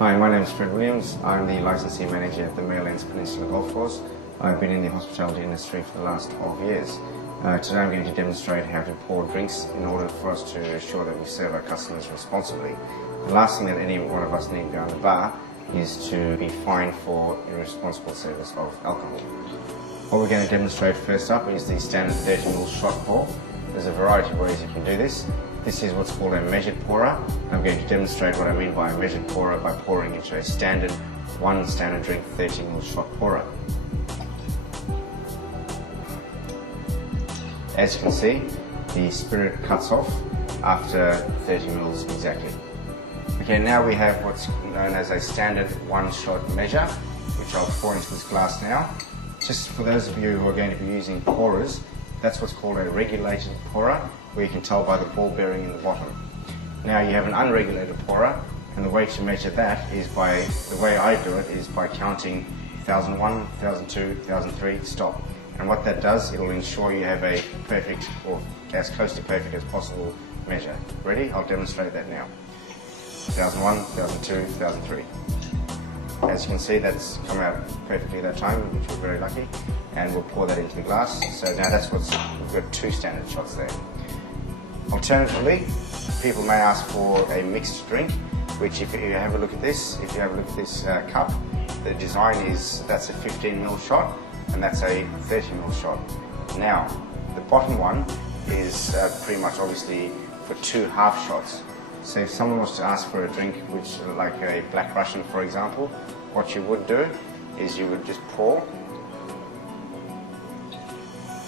Hi, my name is Fred Williams. I'm the licensing manager at the Maylands Peninsula Golf Course. I've been in the hospitality industry for the last 12 years. Today I'm going to demonstrate how to pour drinks in order for us to ensure that we serve our customers responsibly. The last thing that any one of us need behind the bar is to be fined for irresponsible service of alcohol. What we're going to demonstrate first up is the standard 30ml shot pour. There's a variety of ways you can do this. This is what's called a measured pourer. I'm going to demonstrate what I mean by a measured pourer by pouring into a standard drink 30ml shot pourer. As you can see, the spirit cuts off after 30 mils exactly. Okay, now we have what's known as a standard one-shot measure, which I'll pour into this glass now. Just for those of you who are going to be using pourers, that's what's called a regulated pourer, where you can tell by the ball bearing in the bottom. Now you have an unregulated pourer, and the way to measure that is the way I do it is by counting 1001, 1002, 1003, stop. And what that does, it'll ensure you have a perfect, or as close to perfect as possible measure. Ready? I'll demonstrate that now. 1001, 1002, 1003. As you can see, that's come out perfectly that time, which we're very lucky. And we'll pour that into the glass. So now we've got two standard shots there. Alternatively, people may ask for a mixed drink, which if you have a look at this, cup, the design is, that's a 15ml shot, and that's a 30ml shot. Now, the bottom one is pretty much obviously for two half shots. So if someone was to ask for a drink, which like a Black Russian for example, what you would do is you would just pour.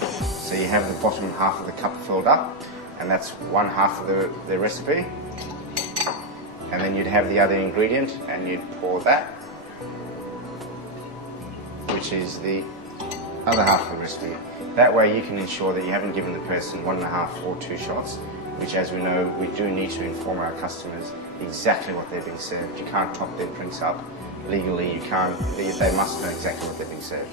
So you have the bottom half of the cup filled up, and that's one half of the recipe. And then you'd have the other ingredient, and you'd pour that, which is the other half of the recipe. That way you can ensure that you haven't given the person 1.5 or 2 shots, which, as we know, we do need to inform our customers exactly what they're being served. You can't top their drinks up legally, they must know exactly what they're being served.